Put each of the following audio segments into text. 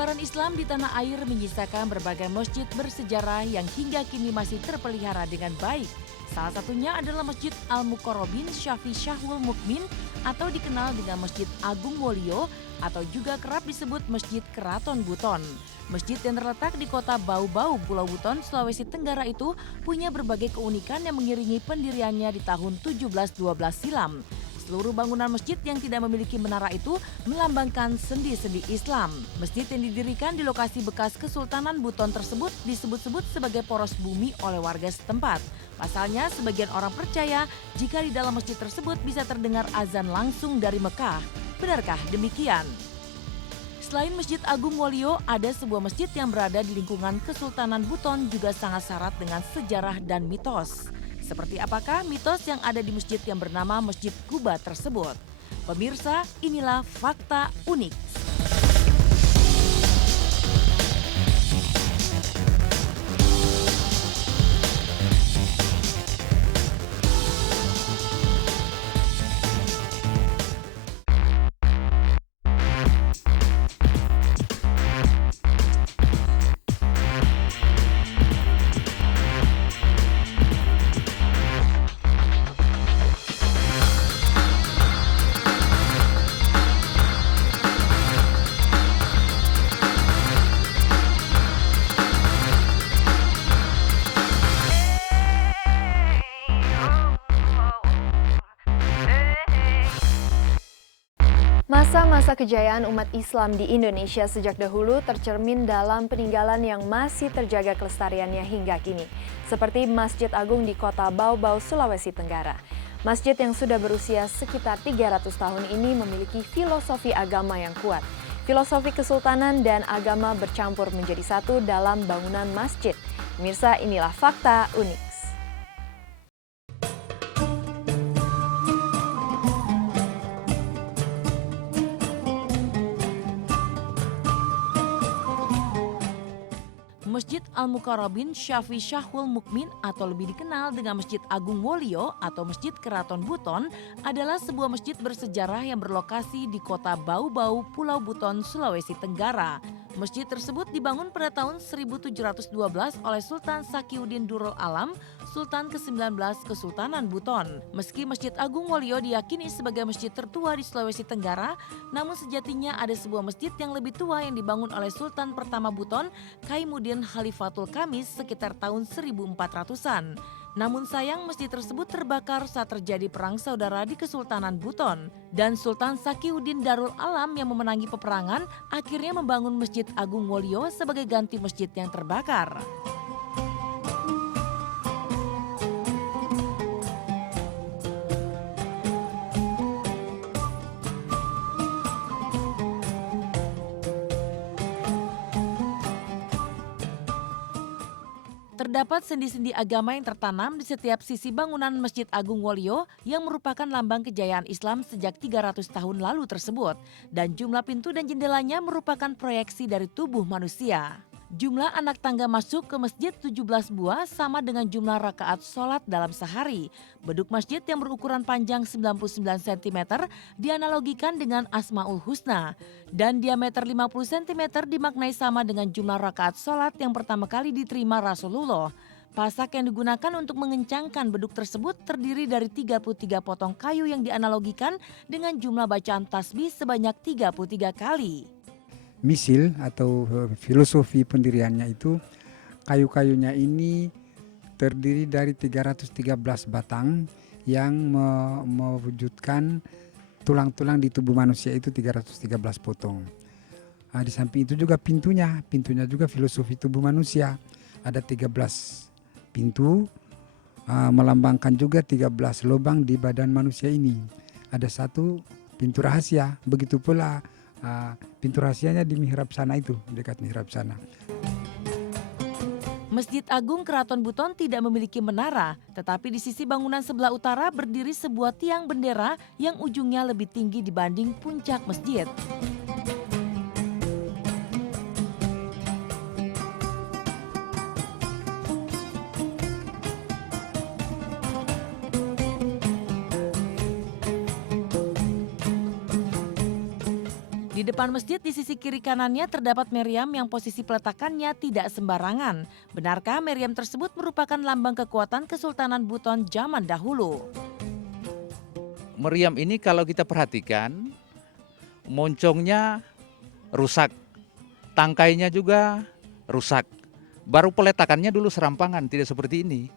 Penyebaran Islam di tanah air menyisakan berbagai masjid bersejarah yang hingga kini masih terpelihara dengan baik. Salah satunya adalah Masjid Al-Muqarrabin Syafi Syahwul Mukmin atau dikenal dengan Masjid Agung Wolio atau juga kerap disebut Masjid Keraton Buton. Masjid yang terletak di kota Bau-Bau, Pulau Buton, Sulawesi Tenggara itu punya berbagai keunikan yang mengiringi pendiriannya di tahun 1712 silam. Seluruh bangunan masjid yang tidak memiliki menara itu melambangkan sendi-sendi Islam. Masjid yang didirikan di lokasi bekas Kesultanan Buton tersebut disebut-sebut sebagai poros bumi oleh warga setempat. Pasalnya, sebagian orang percaya jika di dalam masjid tersebut bisa terdengar azan langsung dari Mekah. Benarkah demikian? Selain Masjid Agung Wolio, ada sebuah masjid yang berada di lingkungan Kesultanan Buton juga sangat syarat dengan sejarah dan mitos. Seperti apakah mitos yang ada di masjid yang bernama Masjid Kuba tersebut? Pemirsa, inilah fakta unik. Masa-masa kejayaan umat Islam di Indonesia sejak dahulu tercermin dalam peninggalan yang masih terjaga kelestariannya hingga kini, seperti Masjid Agung di kota Bau-Bau, Sulawesi Tenggara. Masjid yang sudah berusia sekitar 300 tahun ini memiliki filosofi agama yang kuat. Filosofi kesultanan dan agama bercampur menjadi satu dalam bangunan masjid. Pemirsa, inilah fakta unik. Masjid Al-Muqarrabin Syafi Syahwul Mukmin atau lebih dikenal dengan Masjid Agung Wolio atau Masjid Keraton Buton adalah sebuah masjid bersejarah yang berlokasi di kota Bau-Bau, Pulau Buton, Sulawesi Tenggara. Masjid tersebut dibangun pada tahun 1712 oleh Sultan Sakiuddin Durrul Alam, Sultan ke-19 Kesultanan Buton. Meski Masjid Agung Wolio diyakini sebagai masjid tertua di Sulawesi Tenggara, namun sejatinya ada sebuah masjid yang lebih tua yang dibangun oleh Sultan pertama Buton, Kaimuddin Khalifatul Khamis sekitar tahun 1400-an. Namun sayang masjid tersebut terbakar saat terjadi perang saudara di Kesultanan Buton. Dan Sultan Sakiuddin Darul Alam yang memenangi peperangan akhirnya membangun Masjid Agung Wolio sebagai ganti masjid yang terbakar. Terdapat sendi-sendi agama yang tertanam di setiap sisi bangunan Masjid Agung Wolio yang merupakan lambang kejayaan Islam sejak 300 tahun lalu tersebut. Dan jumlah pintu dan jendelanya merupakan proyeksi dari tubuh manusia. Jumlah anak tangga masuk ke masjid 17 buah sama dengan jumlah rakaat sholat dalam sehari. Beduk masjid yang berukuran panjang 99 cm dianalogikan dengan Asmaul Husna. Dan diameter 50 cm dimaknai sama dengan jumlah rakaat sholat yang pertama kali diterima Rasulullah. Pasak yang digunakan untuk mengencangkan beduk tersebut terdiri dari 33 potong kayu yang dianalogikan dengan jumlah bacaan tasbih sebanyak 33 kali. Misil atau filosofi pendiriannya itu, kayu-kayunya ini terdiri dari 313 batang yang mewujudkan tulang-tulang di tubuh manusia itu 313 potong. Nah, di samping itu juga pintunya juga filosofi tubuh manusia. Ada 13 pintu, melambangkan juga 13 lubang di badan manusia ini. Ada satu pintu rahasia, begitu pula pintu rahasianya di mihrab sana itu, dekat mihrab sana. Masjid Agung Keraton Buton tidak memiliki menara, tetapi di sisi bangunan sebelah utara berdiri sebuah tiang bendera yang ujungnya lebih tinggi dibanding puncak masjid. Di Di depan masjid di sisi kiri kanannya terdapat meriam yang posisi peletakannya tidak sembarangan. Benarkah meriam tersebut merupakan lambang kekuatan Kesultanan Buton zaman dahulu? Meriam ini kalau kita perhatikan, moncongnya rusak, tangkainya juga rusak. Baru peletakannya dulu serampangan, tidak seperti ini.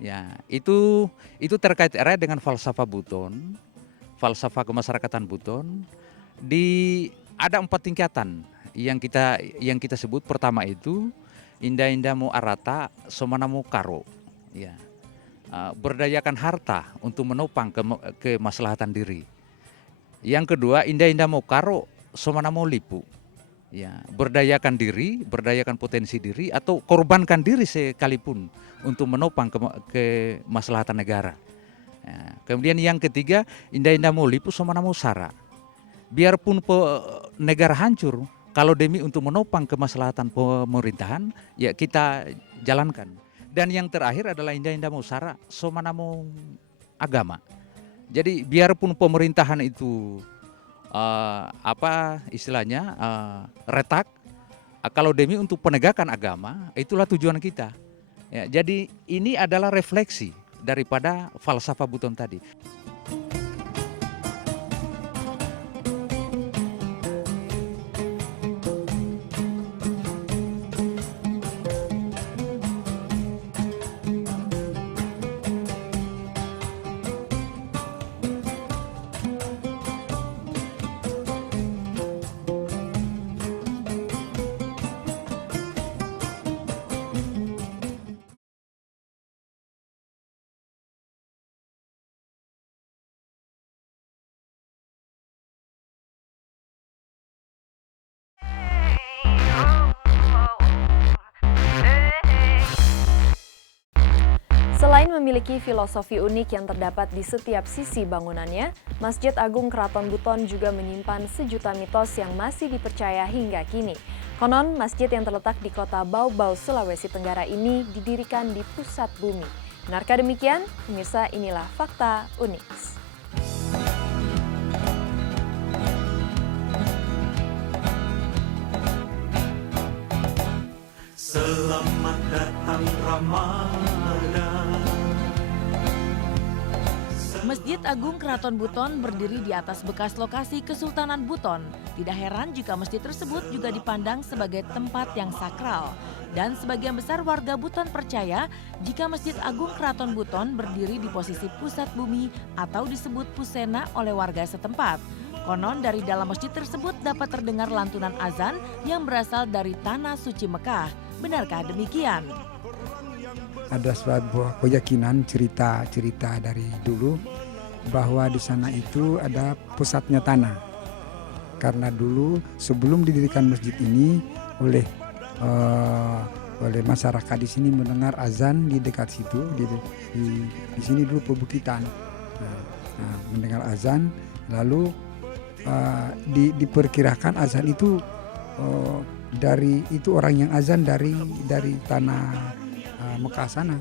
Ya, itu terkait erat dengan falsafah Buton, falsafah kemasyarakatan Buton. Ada 4 tingkatan yang kita sebut. Pertama itu indah-indah mu arata, somana mu karo. Ya, berdayakan harta untuk menopang kemaslahatan diri. Yang kedua, indah-indah mu karo, somana mu lipu. Ya, berdayakan diri, berdayakan potensi diri, atau korbankan diri sekalipun untuk menopang kemaslahatan negara. Ya, kemudian yang ketiga, indah-indah mu lipu, somana mu sara. Biarpun negara hancur, kalau demi untuk menopang kemaslahatan pemerintahan, ya kita jalankan. Dan yang terakhir adalah indah-indah mu sara, somana mu agama. Jadi biarpun pemerintahan itu retak, kalau demi untuk penegakan agama, itulah tujuan kita. Ya, jadi ini adalah refleksi daripada falsafah Buton tadi. Selain memiliki filosofi unik yang terdapat di setiap sisi bangunannya, Masjid Agung Keraton Buton juga menyimpan sejuta mitos yang masih dipercaya hingga kini. Konon, masjid yang terletak di kota Bau-Bau, Sulawesi Tenggara ini didirikan di pusat bumi. Benarkah demikian? Pemirsa, inilah Fakta Unik. Selamat datang Ramadan. Masjid Agung Keraton Buton berdiri di atas bekas lokasi Kesultanan Buton. Tidak heran jika masjid tersebut juga dipandang sebagai tempat yang sakral. Dan sebagian besar warga Buton percaya jika Masjid Agung Keraton Buton berdiri di posisi pusat bumi atau disebut pusena oleh warga setempat. Konon dari dalam masjid tersebut dapat terdengar lantunan azan yang berasal dari tanah suci Mekah. Benarkah demikian? Ada sebuah keyakinan cerita dari dulu bahwa di sana itu ada pusatnya tanah. Karena dulu sebelum didirikan masjid ini oleh masyarakat di sini mendengar azan di dekat situ, di sini dulu pebukitan. Nah, mendengar azan, lalu diperkirakan azan itu dari itu orang yang azan dari tanah Mekah sana.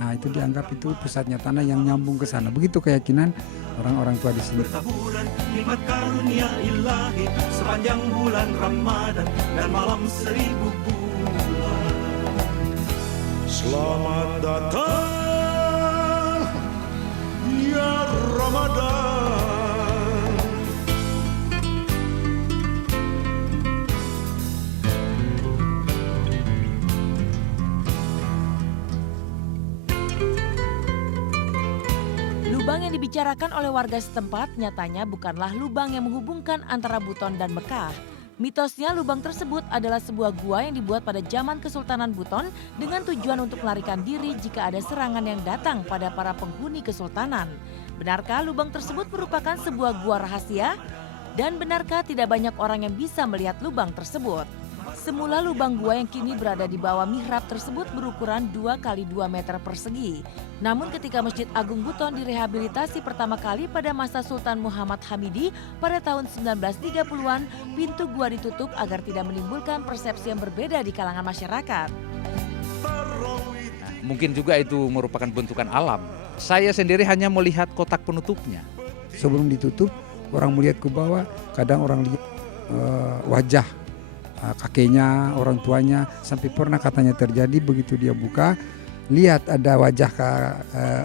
Nah, itu dianggap itu pusatnya tanah yang nyambung ke sana. Begitu keyakinan orang-orang tua di sini. Bertaburan nikmat karunia ilahi sepanjang bulan Ramadan dan malam 1000 bulan. Selamat datang ya Ramadan. Lubang yang dibicarakan oleh warga setempat nyatanya bukanlah lubang yang menghubungkan antara Buton dan Mekah. Mitosnya lubang tersebut adalah sebuah gua yang dibuat pada zaman Kesultanan Buton dengan tujuan untuk melarikan diri jika ada serangan yang datang pada para penghuni kesultanan. Benarkah lubang tersebut merupakan sebuah gua rahasia? Dan benarkah tidak banyak orang yang bisa melihat lubang tersebut? Semula lubang gua yang kini berada di bawah mihrab tersebut berukuran 2 x 2 meter persegi. Namun ketika Masjid Agung Buton direhabilitasi pertama kali pada masa Sultan Muhammad Hamidi pada tahun 1930-an, pintu gua ditutup agar tidak menimbulkan persepsi yang berbeda di kalangan masyarakat. Mungkin juga itu merupakan bentukan alam. Saya sendiri hanya melihat kotak penutupnya. Sebelum ditutup, orang melihat ke bawah, kadang orang lihat wajah kakeknya, orang tuanya, sampai pernah katanya terjadi begitu dia buka, lihat ada wajah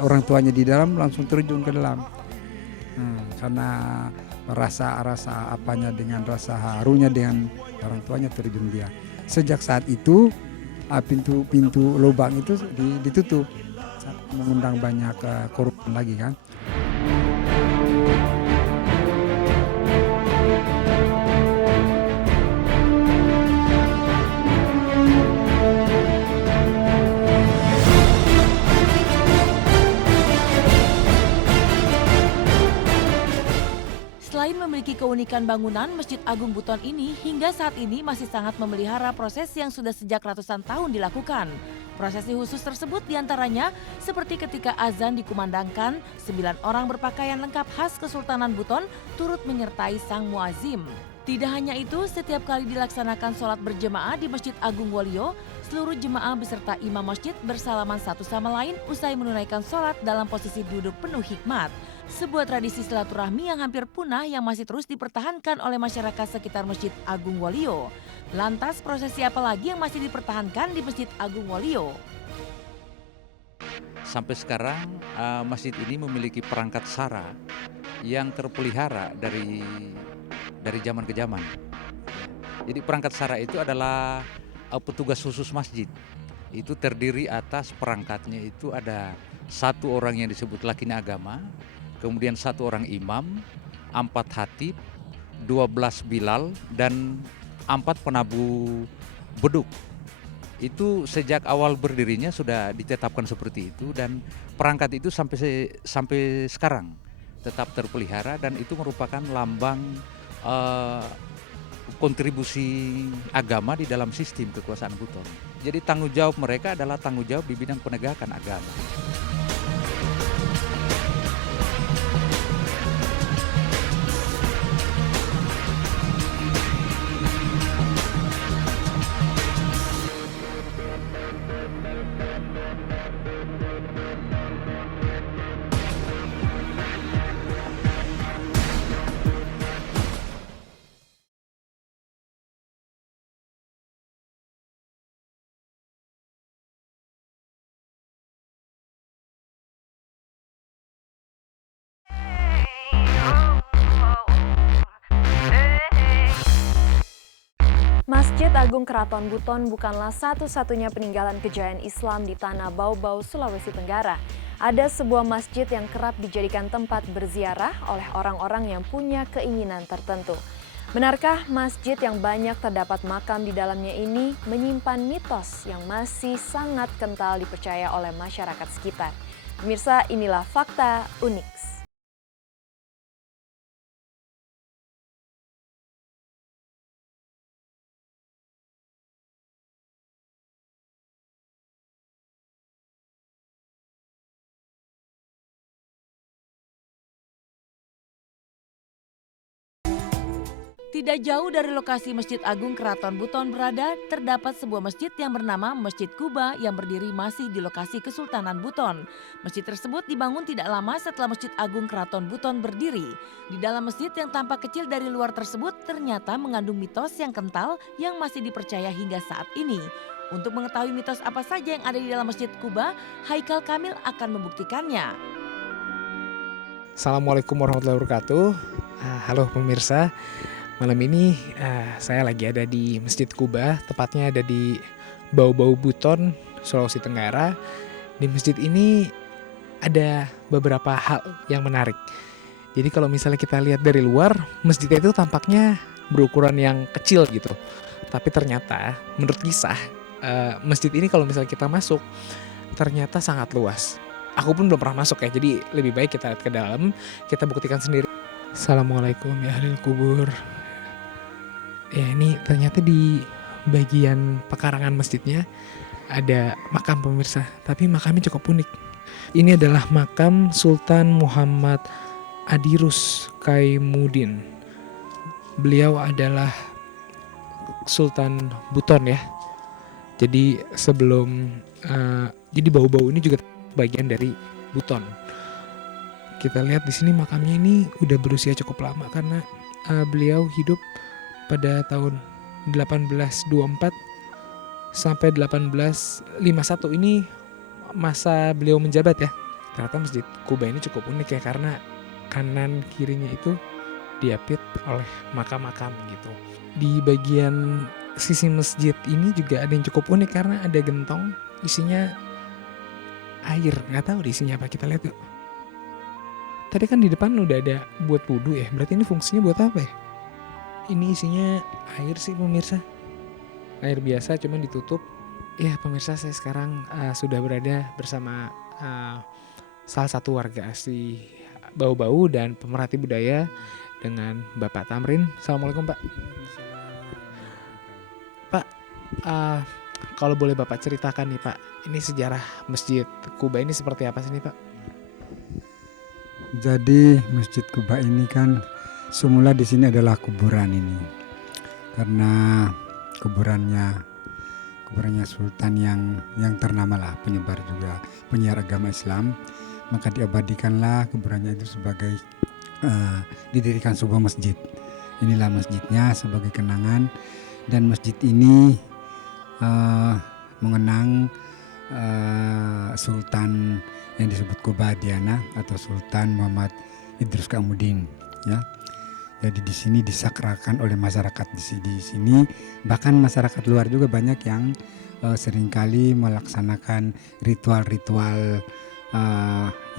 orang tuanya di dalam, langsung terjun ke dalam. Karena rasa apanya dengan rasa harunya dengan orang tuanya, terjun dia. Sejak saat itu pintu lubang itu ditutup, mengundang banyak korban lagi kan. Selain memiliki keunikan bangunan, Masjid Agung Buton ini hingga saat ini masih sangat memelihara proses yang sudah sejak ratusan tahun dilakukan. Prosesi khusus tersebut diantaranya seperti ketika azan dikumandangkan, 9 orang berpakaian lengkap khas Kesultanan Buton turut menyertai sang muazim. Tidak hanya itu, setiap kali dilaksanakan sholat berjemaah di Masjid Agung Wolio, seluruh jemaah beserta imam masjid bersalaman satu sama lain usai menunaikan sholat dalam posisi duduk penuh hikmat. Sebuah tradisi silaturahmi yang hampir punah yang masih terus dipertahankan oleh masyarakat sekitar Masjid Agung Wolio. Lantas prosesi apa lagi yang masih dipertahankan di Masjid Agung Wolio? Sampai sekarang masjid ini memiliki perangkat sara yang terpelihara dari zaman ke zaman. Jadi perangkat sara itu adalah petugas khusus masjid. Itu terdiri atas perangkatnya itu ada 1 orang yang disebut lakina agama, kemudian 1 orang imam, 4 khatib, 12 bilal, dan 4 penabuh beduk. Itu sejak awal berdirinya sudah ditetapkan seperti itu, dan perangkat itu sampai sekarang tetap terpelihara, dan itu merupakan lambang kontribusi agama di dalam sistem kekuasaan Buton. Jadi tanggung jawab mereka adalah tanggung jawab di bidang penegakan agama. Masjid Agung Keraton Buton bukanlah satu-satunya peninggalan kejayaan Islam di tanah Bau-Bau, Sulawesi Tenggara. Ada sebuah masjid yang kerap dijadikan tempat berziarah oleh orang-orang yang punya keinginan tertentu. Benarkah masjid yang banyak terdapat makam di dalamnya ini menyimpan mitos yang masih sangat kental dipercaya oleh masyarakat sekitar? Pemirsa, inilah Fakta Unik. Tidak jauh dari lokasi Masjid Agung Keraton Buton berada, terdapat sebuah masjid yang bernama Masjid Kuba yang berdiri masih di lokasi Kesultanan Buton. Masjid tersebut dibangun tidak lama setelah Masjid Agung Keraton Buton berdiri. Di dalam masjid yang tampak kecil dari luar tersebut ternyata mengandung mitos yang kental yang masih dipercaya hingga saat ini. Untuk mengetahui mitos apa saja yang ada di dalam Masjid Kuba, Haikal Kamil akan membuktikannya. Assalamualaikum warahmatullahi wabarakatuh. Halo pemirsa. Malam ini saya lagi ada di Masjid Kuba, tepatnya ada di Bau-Bau Buton, Sulawesi Tenggara. Di masjid ini ada beberapa hal yang menarik. Jadi kalau misalnya kita lihat dari luar, masjid itu tampaknya berukuran yang kecil gitu. Tapi ternyata menurut kisah, masjid ini kalau misalnya kita masuk, ternyata sangat luas. Aku pun belum pernah masuk ya, jadi lebih baik kita lihat ke dalam, kita buktikan sendiri. Assalamualaikum ya ahli kubur. Ya ini ternyata di bagian pekarangan masjidnya ada makam pemirsa, tapi makamnya cukup unik. Ini adalah makam Sultan Muhammad Adirus Kaimuddin. Beliau adalah Sultan Buton ya. Jadi jadi Bau-Bau ini juga bagian dari Buton. Kita lihat di sini makamnya ini udah berusia cukup lama karena beliau hidup pada tahun 1824 sampai 1851 ini masa beliau menjabat ya. Ternyata Masjid Kuba ini cukup unik ya, karena kanan kirinya itu diapit oleh makam-makam gitu. Di bagian sisi masjid ini juga ada yang cukup unik karena ada gentong isinya air. Nggak tahu isinya apa, kita lihat yuk. Tadi kan di depan udah ada buat wudhu ya, berarti ini fungsinya buat apa ya? Ini isinya air sih pemirsa. Air biasa cuma ditutup. Ya pemirsa, saya sekarang sudah berada bersama salah satu warga asli Bau-Bau dan pemerhati budaya dengan Bapak Tamrin. Assalamualaikum Pak. Pak, kalau boleh Bapak ceritakan nih Pak, ini sejarah Masjid Kuba ini seperti apa sih nih Pak? Jadi Masjid Kuba ini kan semula di sini adalah kuburan ini, karena kuburannya sultan yang ternama lah, penyebar juga penyiar agama Islam, maka diabadikanlah kuburannya itu sebagai didirikan sebuah masjid. Inilah masjidnya sebagai kenangan, dan masjid ini mengenang Sultan yang disebut Kubadiana atau Sultan Muhammad Idris Kamudin ya. Jadi di sini disakralkan oleh masyarakat di sini, bahkan masyarakat luar juga banyak yang seringkali melaksanakan ritual-ritual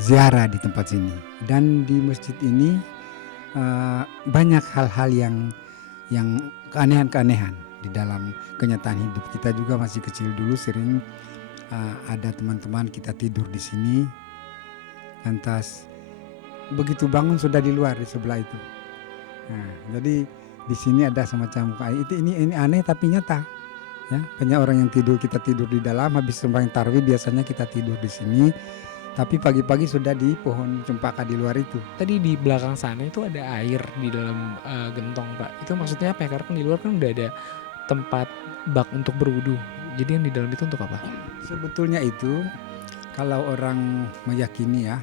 ziarah di tempat sini. Dan di masjid ini banyak hal-hal yang keanehan-keanehan di dalam kenyataan hidup. Kita juga masih kecil dulu sering ada teman-teman kita tidur di sini, lantas begitu bangun sudah di luar di sebelah itu. Nah, jadi di sini ada semacam kayak ini aneh tapi nyata. Ya, banyak orang yang kita tidur di dalam, habis sembahyang tarawih biasanya kita tidur di sini. Tapi pagi-pagi sudah di pohon cempaka di luar itu. Tadi di belakang sana itu ada air di dalam gentong Pak. Itu maksudnya apa ya? Karena kan di luar kan udah ada tempat bak untuk berwudu. Jadi yang di dalam itu untuk apa? Sebetulnya itu kalau orang meyakini ya,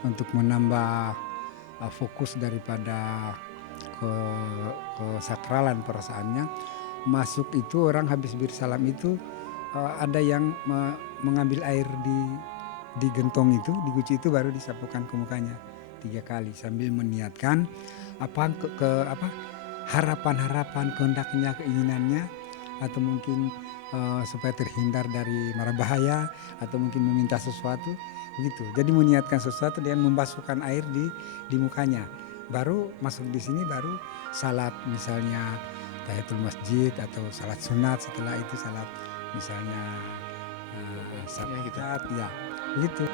untuk menambah fokus daripada kesakralan perasaannya, masuk itu orang habis bersalam itu ada yang mengambil air di gentong itu, di guci itu, baru disapukan ke mukanya 3 kali sambil meniatkan harapan-harapan, kehendaknya, keinginannya, atau mungkin supaya terhindar dari mara bahaya, atau mungkin meminta sesuatu begitu. Jadi meniatkan sesuatu dan membasuhkan air di mukanya. Baru masuk di sini, baru salat misalnya tahiyatul masjid atau salat sunat, setelah itu salat misalnya salat ya begitu.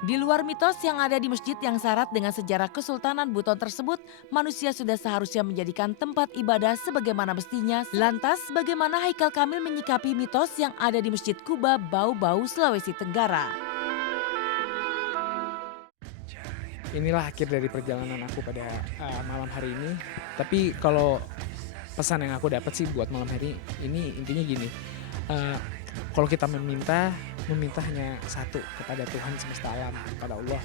Di luar mitos yang ada di masjid yang syarat dengan sejarah Kesultanan Buton tersebut, manusia sudah seharusnya menjadikan tempat ibadah sebagaimana mestinya. Lantas, bagaimana Haikal Kamil menyikapi mitos yang ada di Masjid Kuba, Bau-Bau, Sulawesi Tenggara? Inilah akhir dari perjalanan aku pada malam hari ini. Tapi kalau pesan yang aku dapat sih buat malam hari ini intinya gini. Kalau kita meminta hanya satu, kepada Tuhan semesta alam, kepada Allah.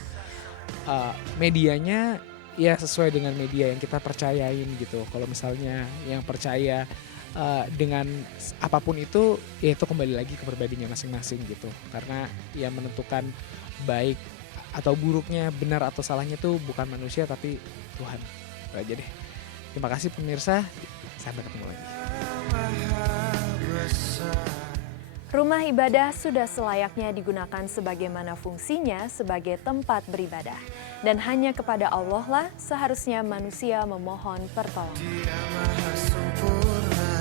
Medianya ya sesuai dengan media yang kita percayain gitu. Kalau misalnya yang percaya dengan apapun itu, ya itu kembali lagi ke pribadinya masing-masing gitu. Karena yang menentukan baik atau buruknya, benar atau salahnya itu bukan manusia tapi Tuhan. Itu aja deh. Terima kasih pemirsa, sampai ketemu lagi. Rumah ibadah sudah selayaknya digunakan sebagaimana fungsinya sebagai tempat beribadah. Dan hanya kepada Allah lah seharusnya manusia memohon pertolongan. Dia Maha Sempurna.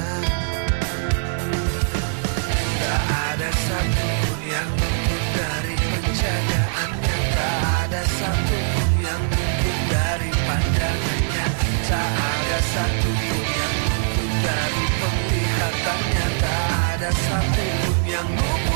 Tak ada satupun yang luput dari penjagaannya. Tak ada satupun yang luput dari pandangannya. Tak ada satupun yang luput dari penglihatannya. Tak ada satupun yang luput